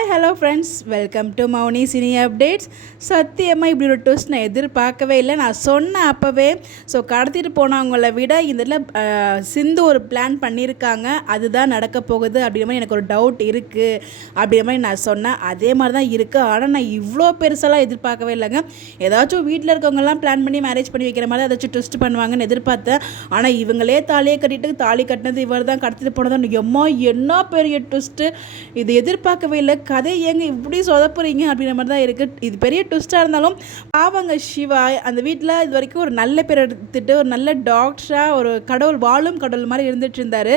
Hi hello friends, welcome to Mouni cine updates. சத்தியமாக இப்படி ஒரு ட்விஸ்ட் நான் எதிர்பார்க்கவே இல்லை. நான் சொன்ன அப்போவே கடத்திட்டு போனவங்கள விட இதில் சிந்து ஒரு பிளான் பண்ணியிருக்காங்க, அதுதான் நடக்க போகுது அப்படின்ற மாதிரி எனக்கு ஒரு டவுட் இருக்குது அப்படின்ற மாதிரி நான் சொன்னேன். அதே மாதிரி தான் இருக்குது. ஆனால் நான் இவ்வளோ பெருசாலாம் எதிர்பார்க்கவே இல்லைங்க. ஏதாச்சும் வீட்டில் இருக்கவங்கலாம் பிளான் பண்ணி மேரேஜ் பண்ணி வைக்கிற மாதிரி ஏதாச்சும் ட்விஸ்ட் பண்ணுவாங்கன்னு எதிர்பார்த்தேன். ஆனால் இவங்களே தாலியை கட்டிட்டு தாலி கட்டினது இவர் தான், கடத்திட்டு போனதான் எம்மா என்ன பெரிய ட்விஸ்ட்டு. இது எதிர்பார்க்கவே இல்லை. கதை ஏங்க இப்படி சொதப்புறீங்க அப்படின்ற மாதிரி தான் இருக்குது. இது பெரிய ட்விஸ்ட்டாக இருந்தாலும் பாவங்க சிவா அந்த வீட்டில் இது வரைக்கும் ஒரு நல்ல பேர் எடுத்துட்டு ஒரு நல்ல டாக்டராக ஒரு கடவுள் வாழும் கடவுள் மாதிரி இருந்துட்டு இருந்தார்.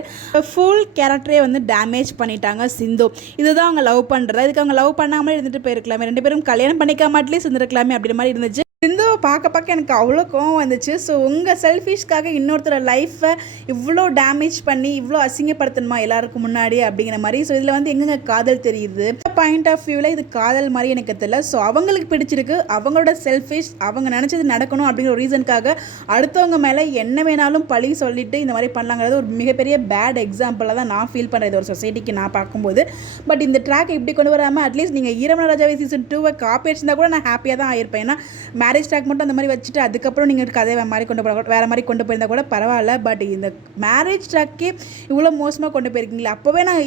ஃபுல் கேரக்டரே டேமேஜ் பண்ணிட்டாங்க சிந்து. இதுதான் அவங்க லவ் பண்ணுறதா? இதுக்கு அவங்க லவ் பண்ணாமலே இருந்துட்டு போயிருக்கலாமே, ரெண்டு பேரும் கல்யாணம் பண்ணிக்காமட்லேயே இருந்திருக்கலாமே அப்படின்ற மாதிரி இருந்துச்சு. சிந்துவை பார்க்க எனக்கு அவ்வளோ கோவம் வந்துச்சு. ஸோ உங்கள் செல்ஃபிஷ்காக இன்னொருத்தர லைஃப்பை இவ்வளோ டேமேஜ் பண்ணி இவ்வளோ அசிங்கப்படுத்தணுமா எல்லாருக்கும் முன்னாடி அப்படிங்கிற மாதிரி. ஸோ இதில் எங்கெங்க காதல் தெரியுது? பாயிண்ட் ஆஃப் வியூவில் இது காதல் மாதிரி எனக்கு தெரியல. ஸோ அவங்களுக்கு பிடிச்சிருக்கு, அவங்களோட செல்ஃபிஷ், அவங்க நினச்சது நடக்கணும் அப்படிங்கிற ஒரு ரீசனுக்காக அடுத்தவங்க மேலே என்ன வேணாலும் பழி சொல்லிட்டு இந்த மாதிரி பண்ணலாங்கிறது ஒரு மிகப்பெரிய பேட் எக்ஸாம்பிளாக தான் நான் ஃபீல் பண்ணுறது ஒரு சொசைட்டிக்கு நான் பார்க்கும்போது. பட் இந்த ட்ராக் இப்படி கொண்டு வராமல் அட்லீஸ்ட் நீங்கள் ஈரமன ராஜாவை சீசன் 2 காப்பி அடிச்சிருந்தா கூட நான் ஹாப்பியாக தான் ஆயிருப்பேன். ஏன்னா மேரேஜ் ட்ராக் மட்டும் அந்த மாதிரி வச்சுட்டு அதுக்கப்புறம் நீங்கள் கதையை வேறு மாதிரி கொண்டு போயிருந்தால் கூட பரவாயில்ல. பட் இந்த மேரேஜ் ட்ராக்கே இவ்வளோ மோசமாக கொண்டு போயிருக்கீங்களா? அப்போவே நான்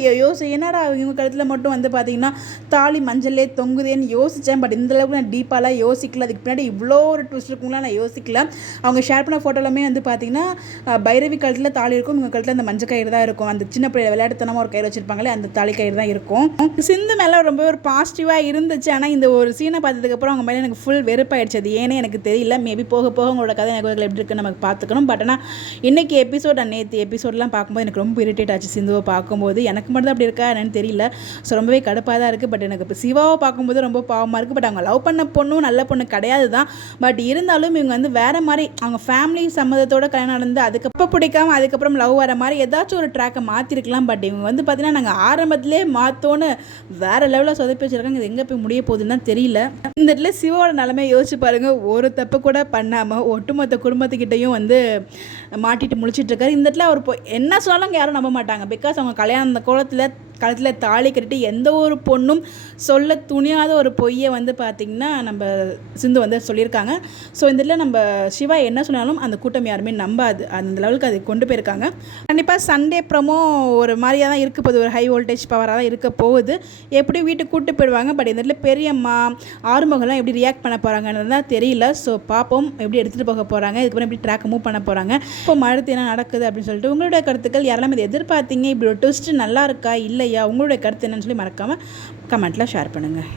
என்னடா இவங்க கழுத்தில் மட்டும் பார்த்தீங்கன்னா தாலி மஞ்சளே தொங்குதேன்னு யோசித்தேன். பட் இந்தளவுக்கு நான் டீப்பாலாம் யோசிக்கல. அதுக்கு பின்னாடி இவ்வளோ ஒரு ட்விஸ்ட் இருக்குங்களா நான் யோசிக்கல. அவங்க ஷேர் பண்ண ஃபோட்டோலாமே பார்த்தீங்கன்னா பைரவி கழுத்தில் தாலி இருக்கும், இவங்க கழுத்தில் அந்த மஞ்சள் கயிறு தான் இருக்கும். அந்த சின்ன பிள்ளை விளையாட்டுத்தனமாக ஒரு கயிறு வச்சுருப்பாங்களே அந்த தாலி கயிறு தான் இருக்கும். சிந்து மேலே ரொம்ப ஒரு பாசிட்டிவாக இருந்துச்சு. ஆனால் இந்த ஒரு சீனை பார்த்ததுக்கப்புறம் அவங்க மேலே எனக்கு ஃபுல் வெறுப்பாயிடுச்சு. அது ஏன்னே எனக்கு தெரியல. மேபி போக போக உங்களோட கதை எனக்கு எப்படி இருக்குன்னு நமக்கு பார்த்துக்கணும். பட் ஆனால் இன்றைக்கி எபிசோட் நேற்று எபிசோடெலாம் பார்க்கும்போது எனக்கு ரொம்ப இரிட்டேட் ஆச்சு. சிந்துவை பார்க்கும்போது எனக்கு மட்டும் தான் அப்படி இருக்கா என்னன்னு தெரியல. ஸோ ரொம்பவே கடுப்பாக தான் இருக்குது. பட் எனக்கு இப்போ சிவாவை பார்க்கும்போது ரொம்ப பாவமாக இருக்குது. பட் அவங்க லவ் பண்ண பொண்ணும் நல்ல பொண்ணு கிடையாது தான். பட் இருந்தாலும் இவங்க வேறு மாதிரி அவங்க ஃபேமிலி சம்மதத்தோட கல்யாணம் நடந்து அதுக்கப்புறம் பிடிக்காம அதுக்கப்புறம் லவ் வர மாதிரி ஏதாச்சும் ஒரு ட்ராக்கை மாற்றிருக்கலாம். பட் இவங்க பார்த்தீங்கன்னா நாங்கள் ஆரம்பத்திலே மாற்றோன்னு வேறு லெவலில் சொதப்பி வச்சுருக்காங்க. இது எங்கே போய் முடிய போகுதுன்னு தான் தெரியல. இந்த இடத்துல சிவாவோட நிலைமையை யோசிச்சு பாருங்கள். ஒரு தப்பு கூட பண்ணாமல் ஒட்டுமொத்த குடும்பத்துக்கிட்டையும் மாட்டிட்டு முழிச்சிட்ருக்காரு. இந்த இடத்துல அவர் என்ன சொன்னாலும் யாரும் நம்ப மாட்டாங்க. பிகாஸ் அவங்க கல்யாண கழுத்தில் தாலி கட்டிட்டு எந்த ஒரு பொண்ணும் சொல்ல துணியாத ஒரு பொய்யை பார்த்திங்கன்னா நம்ம சிந்து சொல்லியிருக்காங்க. ஸோ இந்த இதில் நம்ம சிவா என்ன சொன்னாலும் அந்த கூட்டம் யாருமே நம்பாது. அந்த லெவலுக்கு அதை கொண்டு போயிருக்காங்க. கண்டிப்பாக சண்டே ப்ரோமோ ஒரு மாதிரியாக தான் இருக்க போகுது, ஒரு ஹை வோல்டேஜ் பவராக தான் இருக்க போகுது. எப்படி வீட்டுக்கு கூப்பிட்டு போயிடுவாங்க. பட் இந்த இடத்துல பெரியம்மா ஆறுமுகம்லாம் எப்படி ரியாக்ட் பண்ண போகிறாங்கன்னு தான் தெரியல. ஸோ பார்ப்போம் எப்படி எடுத்துகிட்டு போக போகிறாங்க, இதுக்கப்புறம் எப்படி ட்ராக் மூவ் பண்ண போகிறாங்க, இப்போ அடுத்து என்ன நடக்குது அப்படின்னு சொல்லிட்டு. உங்களுடைய கருத்துக்கள் யாரெல்லாம் இதை எதிர்பார்த்தீங்க, இப்படி ஒரு ட்விஸ்ட் நல்லா இருக்கா இல்லையா, உங்களுடைய கருத்து என்னன்னு சொல்லி மறக்காமல் கமெண்ட்டில் ஷேர் பண்ணுங்கள்.